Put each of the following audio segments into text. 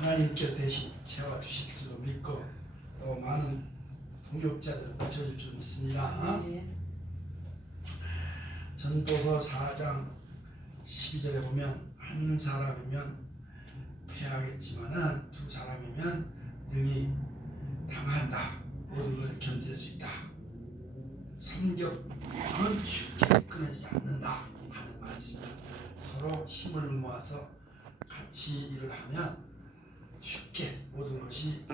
하나님께서 대신 채워주실 줄로 믿고 또 많은 동역자들을 붙여줄 줄 믿습니다. 전도서 4장 12절에 보면 한 사람이면 패하겠지만은 두 사람이면 능히 당한다. 모든 걸 견딜 수 있다. 성격은 쉽게 끊어지지 않는다 하는 말이 있습니다. 서로 힘을 모아서 같이 일을 하면 쉽게 모든 것이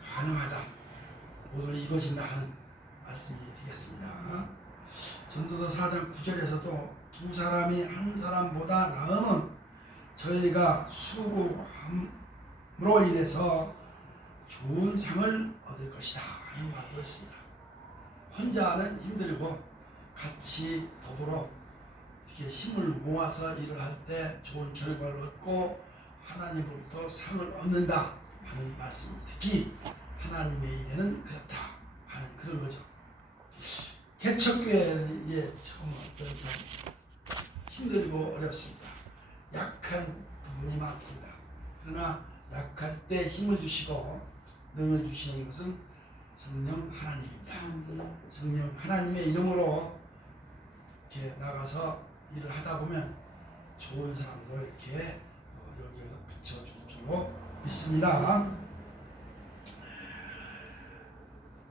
가능하다. 모든 것이 이루어진다 하는 말씀이 되겠습니다. 전도서 4장 9절에서도 두 사람이 한 사람보다 나음은 저희가 수고함으로 인해서 좋은 상을 얻을 것이다 하는 말도 있습니다. 혼자는 힘들고 같이 더불어 이렇게 힘을 모아서 일을 할 때 좋은 결과를 얻고 하나님으로부터 상을 얻는다 하는 말씀입니다. 특히 하나님의 일에는 그렇다 하는 그런 거죠. 개척교회는 이제 처음 어떤 참 힘들고 어렵습니다. 약한 부분이 많습니다. 그러나 약할 때 힘을 주시고 능을 주시는 것은 성령 하나님입니다. 성령 하나님의 이름으로 이렇게 나가서 일을 하다 보면 좋은 사람들 이렇게 여기에서 붙여줄 줄로 믿습니다.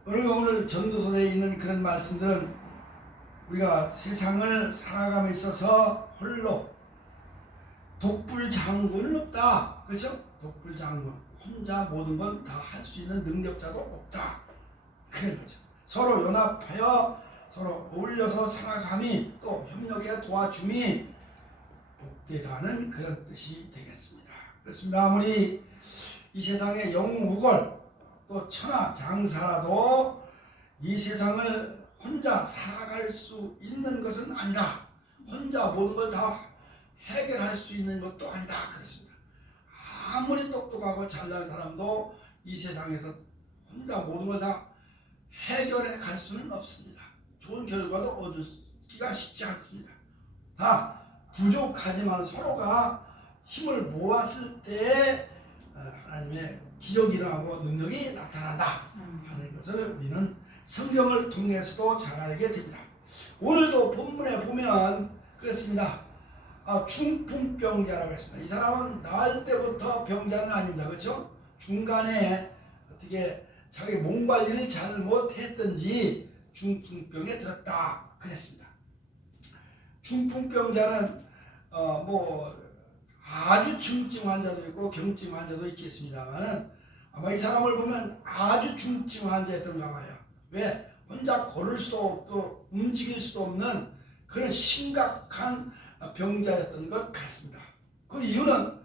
우리가 오늘 전도서에 있는 그런 말씀들은 우리가 세상을 살아감에 있어서 홀로 독불장군은 없다. 그렇죠? 독불장군. 혼자 모든 건 다 할 수 있는 능력자도 없다. 그런 거죠. 서로 연합하여 서로 어울려서 살아감이 또 협력해 도와줌이 복되다는 그런 뜻이 되겠습니다. 그렇습니다. 아무리 이 세상의 영웅호걸 또 천하장사라도 이 세상을 혼자 살아갈 수 있는 것은 아니다. 혼자 모든 걸 다 해결할 수 있는 것도 아니다. 그렇습니다. 아무리 똑똑하고 잘난 사람도 이 세상에서 혼자 모든 걸 다 해결해 갈 수는 없습니다. 좋은 결과도 얻기가 쉽지 않습니다. 다 부족하지만 서로가 힘을 모았을 때 하나님의 기적이 일어나고 능력이 나타난다 하는 것을 우리는 성경을 통해서도 잘 알게 됩니다. 오늘도 본문에 보면 그렇습니다. 중풍병자라고 했습니다. 이 사람은 나을 때부터 병자는 아닙니다. 그렇죠? 중간에 어떻게 자기 몸 관리를 잘 못했든지 중풍병에 들었다 그랬습니다. 중풍병자는 뭐 아주 중증 환자도 있고 경증 환자도 있겠습니다만은 아마 이 사람을 보면 아주 중증 환자였던가 봐요. 왜? 혼자 걸을 수도 없고 움직일 수도 없는 그런 심각한 병자였던 것 같습니다. 그 이유는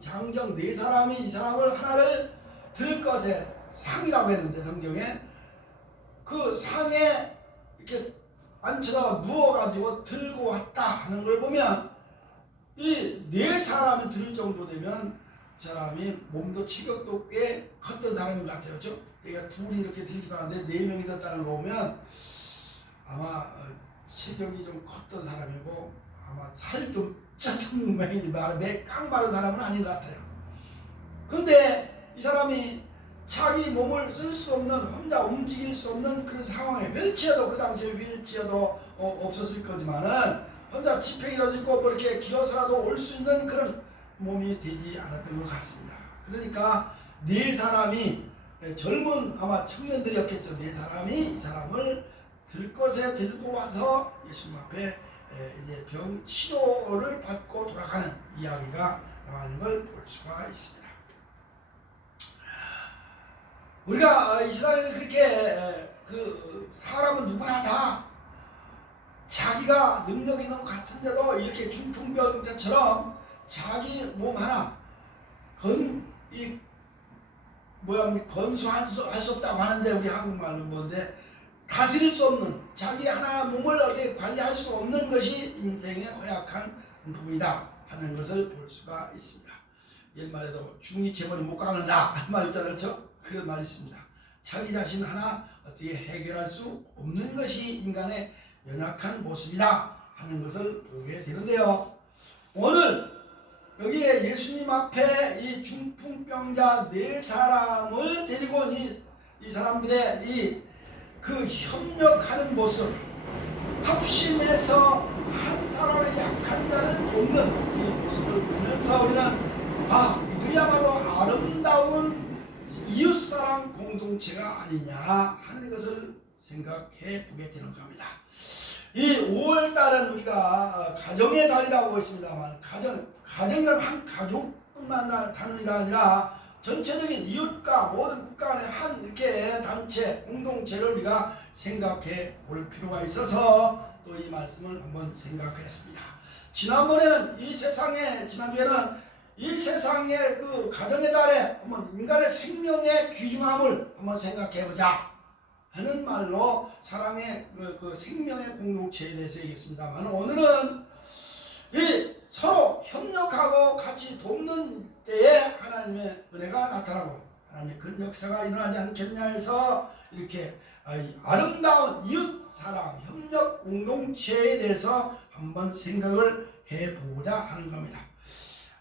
장정 네 사람이 이 사람을 하나를 들 것에 상이라고 했는데 성경에 그 상에 이렇게 앉혀다가 누워가지고 들고 왔다 하는 걸 보면 이 네 사람이 들 정도 되면 이 사람이 몸도 체격도 꽤 컸던 사람인 것 같아요. 그렇죠? 그러니까 둘이 이렇게 들기도 하는데 네 명이 들었다는 거 보면 아마 체격이 좀 컸던 사람이고 아마 살도 쪘던 모양인지 깡마른 사람은 아닌 것 같아요. 근데 이 사람이 자기 몸을 쓸 수 없는 혼자 움직일 수 없는 그런 상황에 휠체어도 그 당시에 휠체어도 없었을 거지만은 혼자 지팽이도 짓고 뭐 이렇게 기어서라도 올 수 있는 그런 몸이 되지 않았던 것 같습니다. 그러니까 네 사람이 젊은 아마 청년들이었겠죠. 네 사람이 이 사람을 들것에 들고 와서 예수님 앞에 이제 병 치료를 받고 돌아가는 이야기가 나오는 걸 볼 수가 있습니다. 우리가 이 세상에서 그렇게 그 사람은 누구나 다 자기가 능력 있는 것 같은데도 이렇게 중풍병자처럼 자기 몸 하나 건수할 수 없다고 하는데 우리 한국말로 뭔데 다스릴 수 없는 자기 하나 몸을 어떻게 관리할 수 없는 것이 인생의 허약한 부분이다 하는 것을 볼 수가 있습니다. 옛말에도 중이 재벌이 못 깎는다 하는 말 있잖아요. 그렇죠? 그런 말이 있습니다. 자기 자신 하나 어떻게 해결할 수 없는 것이 인간의 연약한 모습이다 하는 것을 보게 되는데요. 오늘 여기에 예수님 앞에 이 중풍병자 4사람을 데리고 온 이 사람들의 그 협력하는 모습, 합심해서 한 사람의 약한 자를 돕는 이 모습을 보면서 우리는 이들이야말로 아름다운 이웃사랑 공동체가 아니냐 하는 것을 생각해 보게 되는 겁니다. 이 5월달은 우리가 가정의 달이라고 했습니다만, 가정이란 한 가족뿐만 단위가 아니라 전체적인 이웃과 모든 국가 간의 한 이렇게 단체, 공동체를 우리가 생각해 볼 필요가 있어서 또 이 말씀을 한번 생각했습니다. 지난주에는 이 세상의 그 가정의 달에 한번 인간의 생명의 귀중함을 한번 생각해 보자 하는 말로 사랑의 그 생명의 공동체에 대해서 얘기했습니다만, 오늘은 이 서로 협력하고 같이 돕는 때에 하나님의 은혜가 나타나고 하나님의 큰 역사가 일어나지 않겠냐 해서 이렇게 아름다운 이웃사랑 협력 공동체에 대해서 한번 생각을 해보고자 하는 겁니다.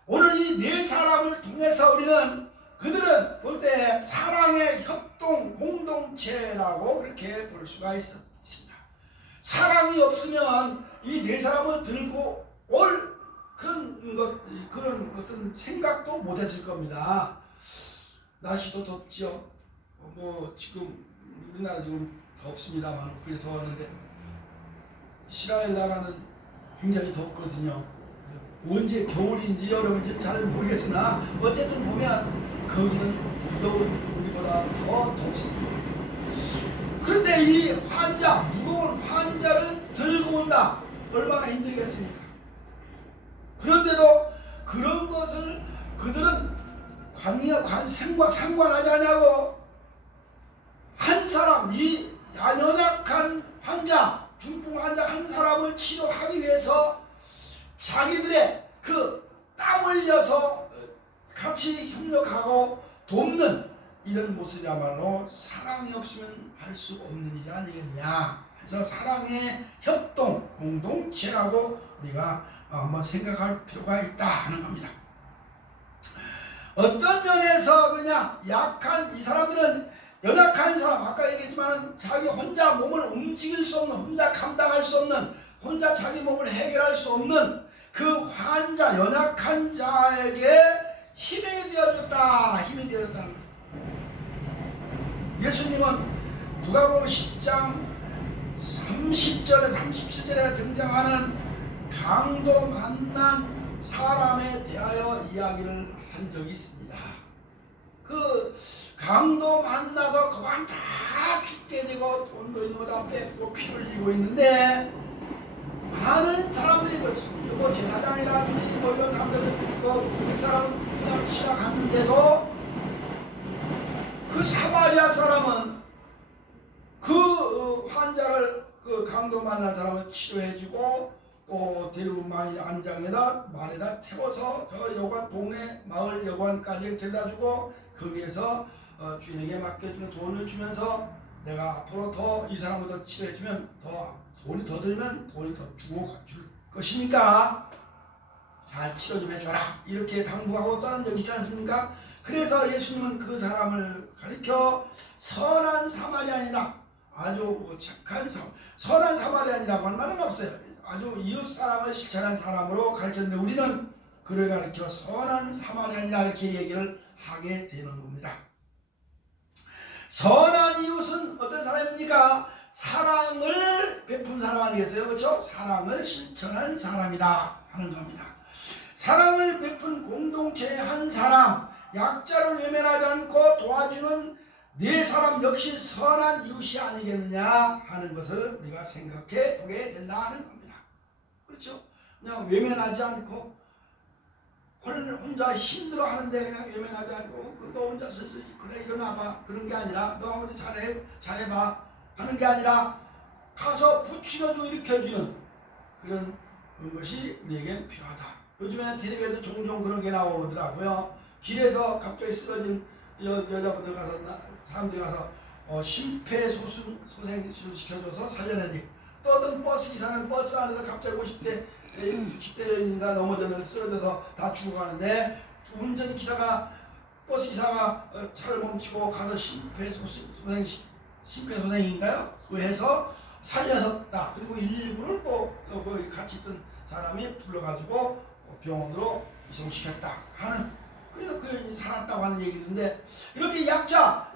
오늘 이 4사람을 통해서 우리는 그들은 볼 때 사랑의 협동 공동체라고 그렇게 볼 수가 있습니다. 사랑이 없으면 이 4사람을 들고 올 그런 어떤 생각도 못했을 겁니다. 날씨도 덥죠. 지금 우리나라 지금 덥습니다만 그게 더웠는데 이스라엘 나라는 굉장히 덥거든요. 언제 겨울인지 여름인지 잘 모르겠으나 어쨌든 보면 거기는 무더운 우리보다 더 덥습니다. 그런데 이 무거운 환자를 들고 온다. 얼마나 힘들겠습니까? 그런데도 그런 것을 그들은 생과 상관하지 않냐고, 한 사람, 이 연약한 환자, 중풍 환자 한 사람을 치료하기 위해서 자기들의 그 땀 흘려서 같이 협력하고 돕는 이런 모습이야말로 사랑이 없으면 할 수 없는 일이 아니겠냐. 그래서 사랑의 협동 공동체라고 우리가 한번 생각할 필요가 있다 하는 겁니다. 어떤 면에서 그냥 이 사람들은 연약한 사람, 아까 얘기했지만 자기 혼자 몸을 움직일 수 없는, 혼자 감당할 수 없는, 혼자 자기 몸을 해결할 수 없는 그 환자, 연약한 자에게 힘이 되어줬다는 거예요. 예수님은 누가복음 10장 30절에 37절에 등장하는 강도 만난 사람에 대하여 이야기를 한 적이 있습니다. 그 강도 만나서 그만 다 죽게 되고 돈도 있는 거 다 뺏고 피 흘리고 있는데, 많은 사람들이 제사장이라든지 이런 사람들은 그 사람은 그냥 지나갔는데도 그 사마리아 사람은 그 환자를, 그 강도 만난 사람을 치료해주고 또 데리고 많이 안장에다 말에다 태워서 저 여관, 동네 마을 여관까지 데려다주고 거기에서 주인에게 맡겨주면 돈을 주면서 내가 앞으로 더 이 사람을 더 치료해주면 돈이 더 들면 돈이 더 줄 것이니까 잘 치료 좀 해줘라, 이렇게 당부하고 떠난 적이 있지 않습니까? 그래서 예수님은 그 사람을 가리켜 선한 사마리아인이다, 아주 착한 선한 사마리아인이라고 할 말은 없어요. 아주 이웃 사람을 실천한 사람으로 가르쳤는데 우리는 그를 가리켜 선한 사마리아인이라 이렇게 얘기를 하게 되는 겁니다. 선한 이웃은 어떤 사람입니까? 사랑을 베푼 사람 아니겠어요? 그렇죠? 사랑을 실천한 사람이다 하는 겁니다. 사랑을 베푼 공동체의 한 사람, 약자를 외면하지 않고 도와주는 4사람 역시 선한 이웃이 아니겠느냐 하는 것을 우리가 생각해 보게 된다는 겁니다. 그렇죠? 그냥 외면하지 않고 혼자 힘들어 하는데 그냥 외면하지 않고 너 혼자 서서 그래 일어나봐 그런 게 아니라 너 혼자 잘해봐 하는 게 아니라 가서 부추겨주고 일으켜주는 그런 것이 우리에게 필요하다. 요즘에 텔레비에도 종종 그런 게 나오더라고요. 길에서 갑자기 쓰러진 여자분들 가서 사람들이 가서 심폐소생술을 시켜줘서 살려내지. 또 어떤 버스 기사는 버스 안에서 갑자기 50대 60대인가 넘어져서 쓰러져서 다 죽어가는데 운전기사가 버스기사가 차를 멈추고 가서 심폐소생인가요? 그 해서 살렸었다. 그리고 119를 또 거기 같이 있던 사람이 불러가지고 병원으로 이송시켰다 하는, 그래서 그 여인이 살았다고 하는 얘기인데, 이렇게 약자,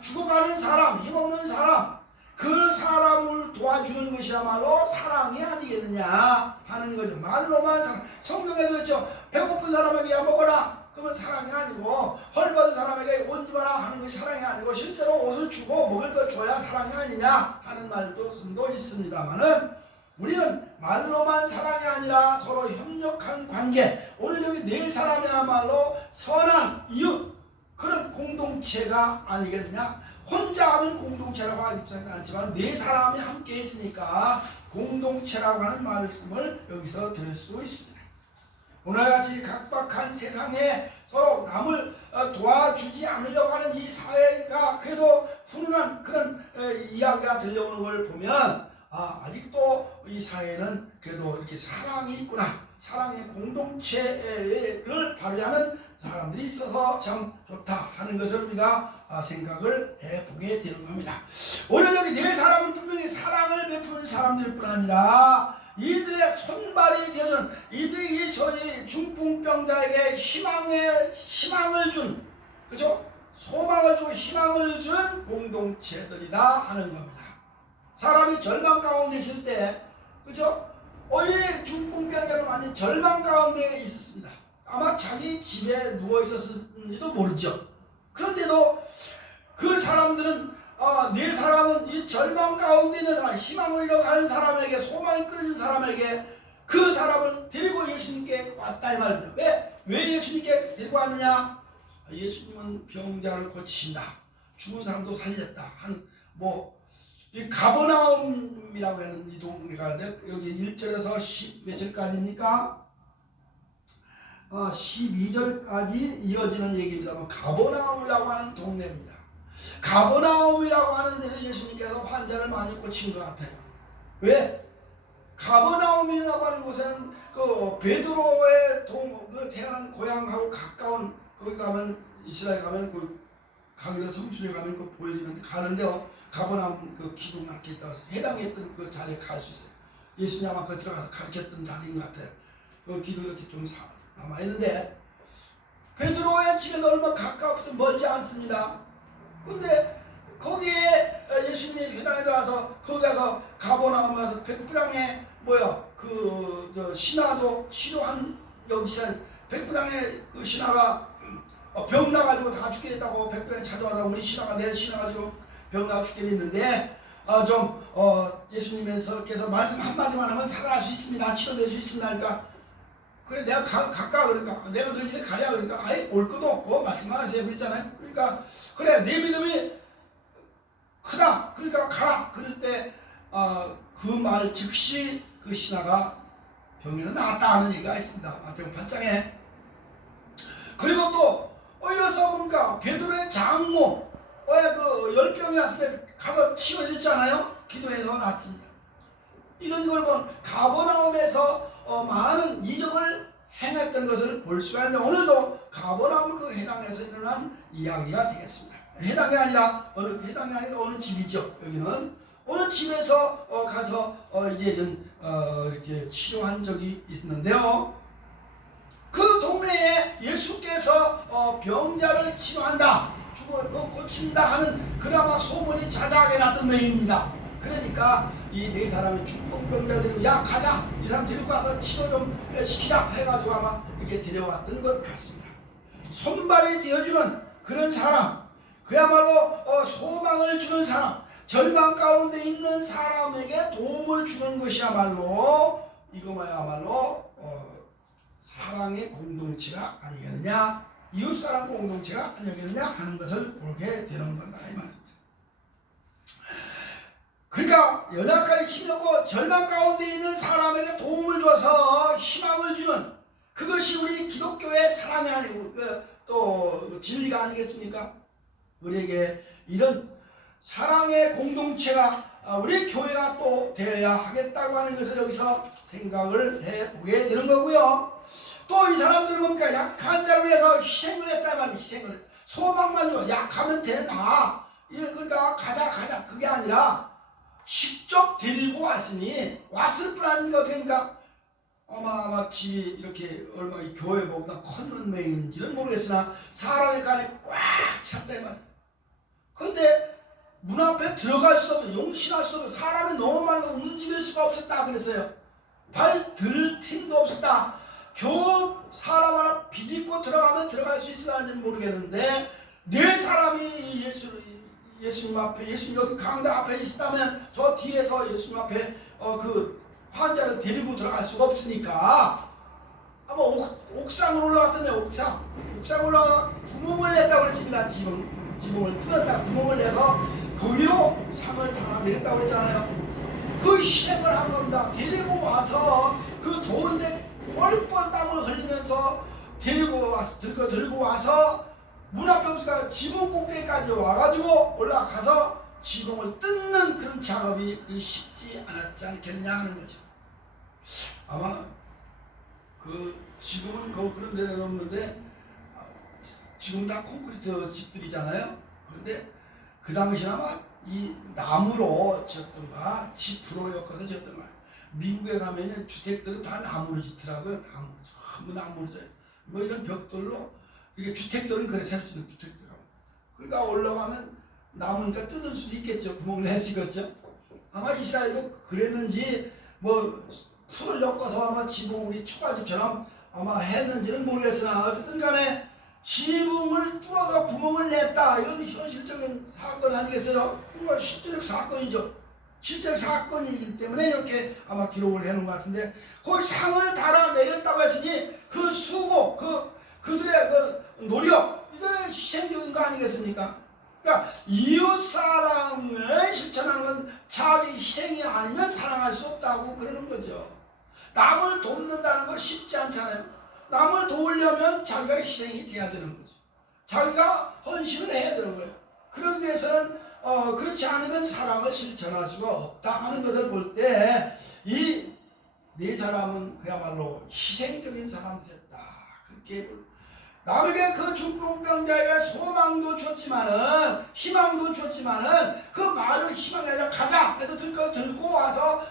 죽어가는 사람, 힘없는 사람, 그 사람을 도와주는 것이야말로 사랑이 아니겠느냐 하는 거죠. 말로만 사랑. 성경에도 그렇죠. 배고픈 사람에게 야 먹어라, 그러면 사랑이 아니고, 헐벗은 사람에게 옷 입어라 하는 것이 사랑이 아니고, 실제로 옷을 주고 먹을 걸 줘야 사랑이 아니냐 하는 말도 있습니다만은, 우리는 말로만 사랑이 아니라 서로 협력한 관계, 오늘 여기 네 사람이야말로 선한 이웃, 그런 공동체가 아니겠느냐. 혼자 하는 공동체라고 하지 않지만 네 사람이 함께 있으니까 공동체라고 하는 말씀을 여기서 들을 수 있습니다. 오늘같이 각박한 세상에 서로 남을 도와주지 않으려고 하는 이 사회가 그래도 훈훈한 그런 이야기가 들려오는 걸 보면, 아직도 이 사회는 그래도 이렇게 사랑이 있구나, 사랑의 공동체를 발휘하는 사람들이 있어서 참 좋다 하는 것을 우리가 생각을 해보게 되는 겁니다. 오늘 여기 네 사람은 분명히 사랑을 베푸는 사람들 뿐 아니라 이들의 손발이 되어준, 이들이 이 소리 중풍병자에게 희망을 준, 그죠? 소망을 주고 희망을 준 공동체들이다 하는 겁니다. 사람이 절망 가운데 있을 때, 그죠? 이 중풍병자는 완전 절망 가운데 있었습니다. 아마 자기 집에 누워 있었는지도 모르죠. 그런데도 그 사람들은, 네 사람은 이 절망 가운데 있는 사람, 희망을 잃어가는 사람에게, 소망이 끊어진 사람에게 그 사람을 데리고 예수님께 왔다 이 말입니다. 왜 예수님께 데리고 왔느냐? 예수님은 병자를 고치신다, 죽은 사람도 살렸다 이 가버나움이라고 하는 이 동네가 있는데, 여기 1절에서 10 몇 절까지입니까? 12절까지 이어지는 얘기입니다. 가버나움이라고 하는 동네입니다. 가버나움이라고 하는 데서 예수님께서 환자를 많이 고친 것 같아요. 왜? 가버나움이라고 하는 곳은 그 베드로의 그 태어난 고향하고 가까운, 거기 가면, 이스라엘 가면 가기도 성수에 가면 보여지는데, 가는데요, 가버나움 그 기둥 이렇게 있다고 해서 해당했던 그 자리에 갈 수 있어요. 예수님 아마 그 들어가서 가르쳤던 자리인 것 같아요. 그 기둥이 이렇게 좀 남아있는데, 베드로의 집에서 얼마 가까워서 멀지 않습니다. 근데 거기에 예수님이 회당에 들어가서 거기 가서 가버나움에 가서 백부장의 신하도 치료한, 여기서 백부장의 그 신하가 병 나가지고 다 죽게 됐다고 백부장이 찾아와서 우리 신하가 내 신하가 지금 병 나가 죽게 됐는데 예수님께서 말씀 한마디만 하면 살아날 수 있습니다, 치료될 수 있습니다. 그러니까 그래 내가 가까, 그러니까 내가 너희 집에 가랴, 그러니까 아예 올 것도 없고 말씀만 하세요 그랬잖아요. 그러니까 그래 내 믿음이 크다, 그러니까 가라. 그럴 때 그 말 즉시 그 신하가 병에서 나았다 하는 얘기가 있습니다, 마태복음 8장에. 그리고 또 어여서 보니까 베드로의 장모 그 열병이 났을 때 가서 치료해줬잖아요. 기도해서 났습니다. 이런 걸 보면 가버나움에서 많은 이적을 행했던 것을 볼 수가 있는데, 오늘도 가버나움 그 해당에서 일어난 이야기가 되겠습니다. 해당이 아니라 어느 집이죠. 여기는 어느 집에서 가서 이제는 이렇게 치료한 적이 있는데요. 그 동네에 예수께서 병자를 치료한다, 고친다 하는 그나마 소문이 자자하게 났던 메입니다. 그러니까 이 네 사람이 중풍병자들이 야 가자, 이 사람 데리고 가서 치료 좀 시키자 해가지고 아마 이렇게 데려왔던 것 같습니다. 손발이 되어주는 그런 사람, 그야말로 소망을 주는 사람, 절망 가운데 있는 사람에게 도움을 주는 것이야말로 이거야말로 사랑의 공동체가 아니겠느냐, 이웃사랑 공동체가 아니겠느냐 하는 것을 보게 되는 겁니다, 이 말입니다. 그러니까 연약하게 힘없고 절망 가운데 있는 사람에게 도움을 줘서 희망을 주는, 그것이 우리 기독교의 사랑이 아니고 또 진리가 아니겠습니까? 우리에게 이런 사랑의 공동체가 우리 교회가 또 되어야 하겠다고 하는 것을 여기서 생각을 해보게 되는 거고요. 또 이 사람들은 뭡니까? 약한 자를 위해서 희생을 했다 말이야. 희생을. 소망만 줘. 약하면 되나? 그러니까 가자 그게 아니라 직접 데리고 왔으니 왔을 뿐 아니니까 어떡합니까? 아마 집이 이렇게 얼마 이 교회보다 큰 메인지는 모르겠으나 사람의 간에 꽉 찼다 이 말이야. 근데 문 앞에 들어갈 수 없어, 용신할 수 없어. 사람이 너무 많아서 움직일 수가 없었다 그랬어요. 발 들 틈도 없었다. 겨우 사람 하나 비집고 들어가면 들어갈 수 있으라는지는 모르겠는데 네 사람이 예수님 앞에, 예수님 여기 강당 앞에 있었다면 저 뒤에서 예수님 앞에 그 환자를 데리고 들어갈 수가 없으니까 아마 옥상으로 올라갔더니 옥상 올라가 구멍을 냈다고 그랬습니다. 지붕을 뚫었다, 구멍을 내서 거기로 상을 달아 내렸다고 그랬잖아요. 그 희생을 한 겁니다. 데리고 와서 그 더운데 뻘뻘 땀을 흘리면서 들고 와서 문 앞에 없으니까 지붕 꼭대기까지 와가지고 올라가서 지붕을 뜯는 그런 작업이 쉽지 않았지 않겠느냐 하는 거죠. 아마 그 지금은 그런 데는 없는데 지금 다 콘크리트 집들이잖아요. 그런데 그 당시는 아마 이 나무로 지었던가 지프로 엮어서 지었던가. 미국에 가면은 주택들은 다 나무로 짓더라고요. 전부 나무로 져요. 뭐 이런 벽돌로 이게 주택들은 그래 새로 짓는 주택들. 그러니까 올라가면 나무니까 뜯을 수도 있겠죠. 구멍을 내시겠죠. 아마 이스라엘도 그랬는지 뭐 풀을 엮어서 아마 지붕 우리 초가집처럼 아마 했는지는 모르겠으나 어쨌든 간에 지붕을 뚫어서 구멍을 냈다. 이건 현실적인 사건 아니겠어요? 이거 실제적 사건이죠. 실제 사건이기 때문에 이렇게 아마 기록을 해놓은 것 같은데 그 상을 달아 내렸다고 했으니 그 수고, 그들의 그 노력, 이거 희생적인 거 아니겠습니까? 그러니까 이웃 사랑을 실천하는 건 자기 희생이 아니면 사랑할 수 없다고 그러는 거죠. 남을 돕는다는 거 쉽지 않잖아요. 남을 도우려면 자기가 희생이 돼야 되는 거죠. 자기가 헌신을 해야 되는 거예요. 그러기 위해서는 그렇지 않으면 사랑을 실천할 수가 없다 하는 것을 볼 때 이 네 사람은 그야말로 희생적인 사람들이었다. 그렇게 남에게 그 중풍병자에게 소망도 줬지만은 희망도 줬지만은 그 말을 희망이 아니라 가자 해서 들고 와서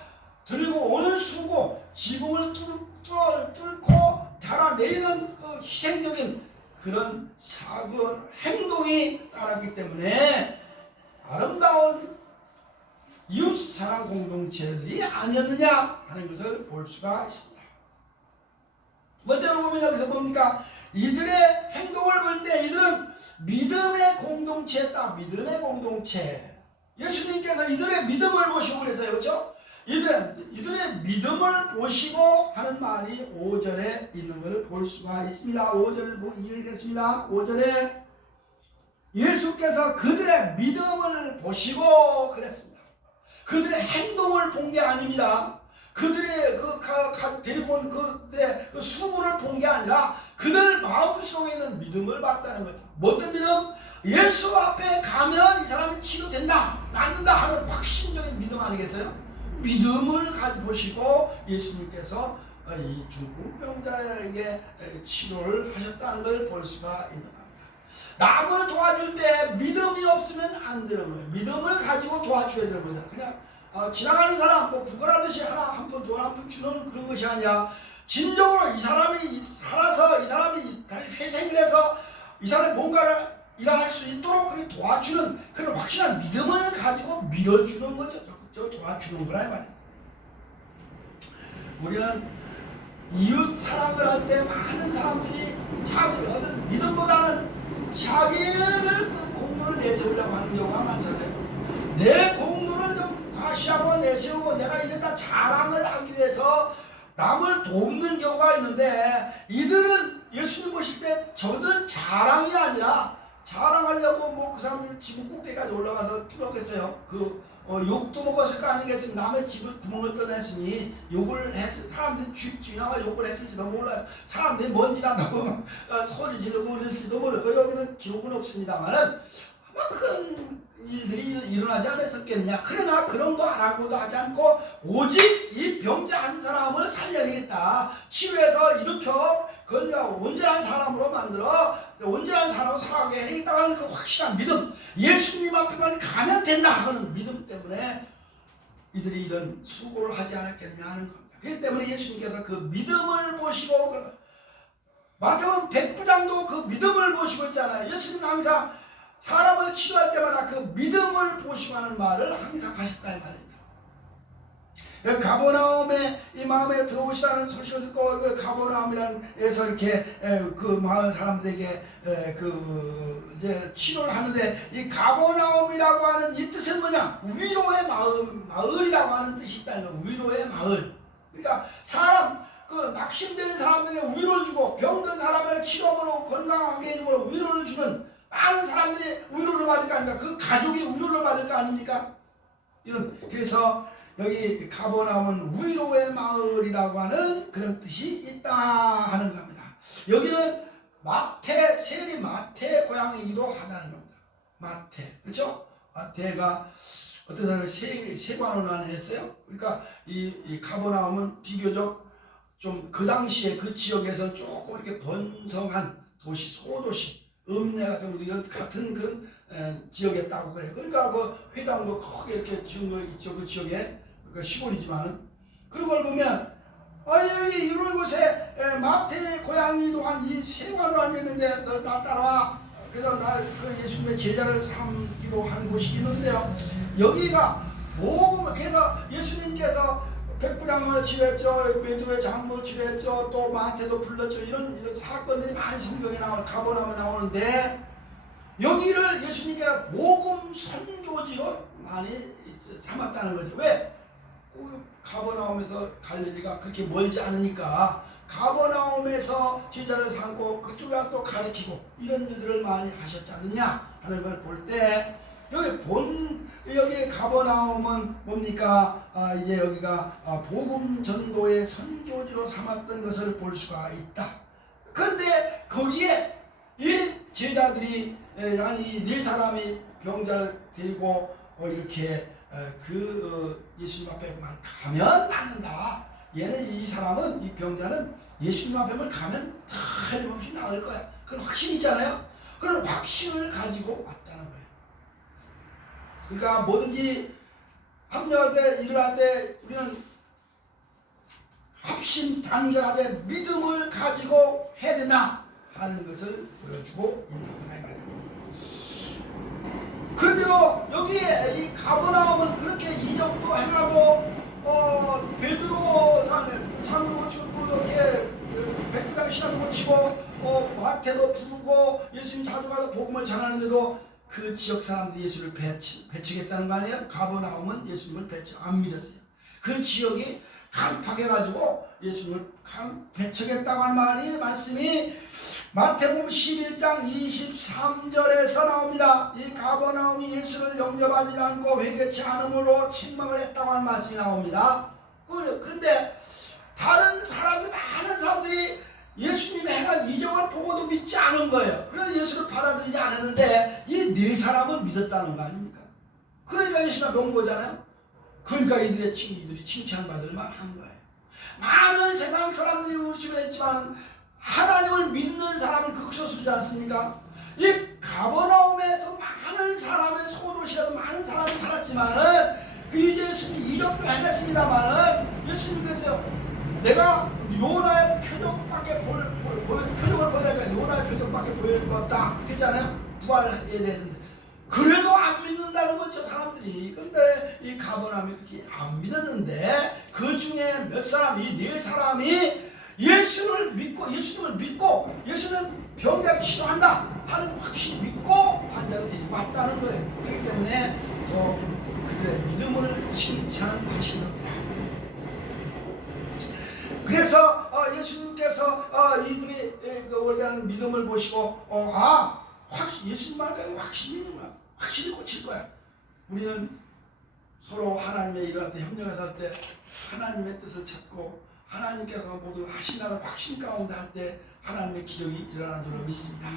들고 오는 수고 지붕을 뚫고 달아내리는 그 희생적인 그런 사건 행동이 따랐기 때문에 아름다운 이웃사랑 공동체들이 아니었느냐 하는 것을 볼 수가 있습니다. 번째로 보면 여기서 뭡니까? 이들의 행동을 볼 때 이들은 믿음의 공동체였다. 믿음의 공동체. 예수님께서 이들의 믿음을 보시고 그랬어요. 그렇죠? 이들의 믿음을 보시고 하는 말이 5절에 있는 것을 볼 수가 있습니다. 5절을 읽겠습니다. 5절에 예수께서 그들의 믿음을 보시고 그랬습니다. 그들의 행동을 본 게 아닙니다. 그들의 데리고 온 그들의 그 수고를 본 게 아니라 그들 마음속에 있는 믿음을 봤다는 거죠. 어떤 믿음? 예수 앞에 가면 이 사람이 치료된다, 낫는다 하는 확신적인 믿음 아니겠어요? 믿음을 가지보시고 예수님께서 이 중풍병자에게 치료를 하셨다는 걸 볼 수가 있는 겁니다. 남을 도와줄 때 믿음이 없으면 안 되는 거예요. 믿음을 가지고 도와줘야 되는 거예요. 그냥 지나가는 사람 뭐 구걸하듯이 한 푼 돈 한 푼 주는 그런 것이 아니라 진정으로 이 사람이 살아서 이 사람이 다시 회생을 해서 이 사람이 뭔가를 일할 수 있도록 그렇게 도와주는 그런 확실한 믿음을 가지고 밀어주는 거죠. 적극적으로 도와주는 거라 이 말이에요. 우리는 이웃 사랑을 할 때 많은 사람들이 자기 어떤 믿음보다는 자기를 그 공로를 내세우려고 하는 경우가 많잖아요. 내 공로를 좀 과시하고 내세우고 내가 이랬다 자랑을 하기 위해서 남을 돕는 경우가 있는데 이들은 예수님 보실 때 저들 자랑이 아니라 자랑하려고 뭐 그 사람들 지붕 꼭대기까지 올라가서 뚫었겠어요. 욕도 먹었을 거 아니겠습니까? 남의 집을 구멍을 뚫어냈으니 욕을 했을 사람들이 지나가 욕을 했을지도 몰라요. 사람들이 먼지 난다고 소리 지르고 그랬을지도 몰라요. 여기는 기록은 없습니다만은 그런 일들이 일어나지 않았었겠냐. 그러나 그런 거 안 하고도 하지 않고 오직 이 병자 한 사람을 살려야 되겠다. 치료해서 일으켜 건강 온전한 사람으로 만들어 온전한 사람으로 살아가게 해야겠다는 그 확실한 믿음, 예수님 앞에만 가면 된다 하는 믿음 때문에 이들이 이런 수고를 하지 않았겠냐 하는 겁니다. 그렇기 때문에 예수님께서 그 믿음을 보시고, 마태복음 백부장도 그 믿음을 보시고 있잖아요. 예수님은 항상 사람을 치료할 때마다 그 믿음을 보시고 하는 말을 항상 하셨다는 말입니다. 가버나움에 이 마음에 들어오시다는 소식을 듣고 그 가버나움이라는 에서 이렇게 그 마을 사람들에게 그 이제 치료를 하는데, 이 가버나움이라고 하는 이 뜻은 뭐냐? 위로의 마을이라고 하는 뜻이 있다는 거예요. 위로의 마을. 그러니까 사람 그 낙심된 사람들에게 위로를 주고 병든 사람을 치료하므로 건강하게 해주므로 위로를 주는 많은 사람들이 위로를 받을 거 아닙니까? 그 가족이 위로를 받을 거 아닙니까? 그래서 여기 가버나움은 위로의 마을이라고 하는 그런 뜻이 있다 하는 겁니다. 여기는 세리 마태 고향이기도 하다는 겁니다. 마태, 그렇죠? 마태가 어떤 사람이 세관원을 했어요. 그러니까 이 가버나움은 비교적 좀 그 당시에 그 지역에서 조금 이렇게 번성한 도시, 소도시, 읍내 같은 그런 지역이었다고 그래요. 그러니까 그 회당도 크게 이렇게 지은 거 있죠. 그 지역에. 그 시골이지만은. 그런 걸 보면 여기 이런 곳에 마태 고향이도 한 이 세관으로 앉아있는데 널 나 따라와. 그래서 나 그 예수님의 제자를 삼기로 한 곳이 있는데요. 여기가 복음을, 그래서 예수님께서 백부장을 치료했죠. 베드로의 장모를 치료했죠. 또 마태도 불렀죠. 이런 사건들이 많이 성경에 가버나움에 나오는데, 여기를 예수님께서 복음 선교지로 많이 삼았다는 거죠. 왜? 가버나움에서 갈릴리가 그렇게 멀지 않으니까 가버나움에서 제자를 삼고 그쪽에 가서 또 가르치고 이런 일들을 많이 하셨지 않느냐 하는 걸 볼 때, 여기 가버나움은 뭡니까? 이제 여기가 복음 전도의 선교지로 삼았던 것을 볼 수가 있다. 그런데 거기에 이 제자들이 한 이 네 사람이 병자를 데리고 이렇게 예수님 앞에만 가면 낫는다. 이 사람은, 이 병자는 예수님 앞에만 가면 틀림없이 나을 거야. 그런 확신이 있잖아요. 그런 확신을 가지고 왔다는 거예요. 그러니까 뭐든지 합력할 때, 일어날 때 우리는 합심 단결하되 믿음을 가지고 해야 된다 하는 것을 보여주고 있는 거다. 그런데도 여기에 이 가버나움은 그렇게 이적도 행하고 베드로 장을 고치고 이렇게 백부장 신앙도 고치고 마태도 부르고 예수님 자주 가서 복음을 전하는데도 그 지역 사람들이 예수를 배척했다는 거 아니에요? 가버나움은 예수님을 안 믿었어요. 그 지역이 강팍해가지고 예수님을 배척했다고 한 말씀이 마태복음 11장 23절에서 나옵니다. 이 가버나움이 예수를 영접하지 않고 회개치 않음으로 책망을 했다고 하는 말씀이 나옵니다. 그런데 다른 사람들, 많은 사람들이 예수님의 행한 이적을 보고도 믿지 않은 거예요. 그래서 예수를 받아들이지 않았는데 이 네 사람은 믿었다는 거 아닙니까? 그러니까 예수가 온 거잖아요. 그러니까 이들이 칭찬받을 만한 거예요. 많은 세상 사람들이 우리 주변에 있지만 하나님을 믿는 사람은 극소수지 않습니까? 이 가버나움에서 많은 사람의 소도시라도 많은 사람이 살았지만은 그 이제 예수님이 이적도 행했습니다만은 예수님께서 내가 요나의 표적밖에 표적을 보여달까, 요나의 표적밖에 보일 것 없다 그랬잖아요. 부활에 대해서. 그래도 안 믿는다는 거죠, 사람들이. 근데 이 가버나움이 그렇게 안 믿었는데 그 중에 몇 사람, 이 네 사람이 예수님을 믿고 예수는 병자를 치료한다 하는 확신이 믿고 환자를 데리고 왔다는 거예요. 그렇기 때문에 그들의 믿음을 칭찬하시는 겁니다. 그래서 예수님께서 이들이 올가는 믿음을 보시고 예수님 말까지 확신이 있는 거야. 확실히 고칠 거야. 우리는 서로 하나님의 일을 할 때, 협력해서 할 때 하나님의 뜻을 찾고 하나님께서 모두 하신다는 확신 가운데 할 때 하나님의 기적이 일어나는 줄 믿습니다.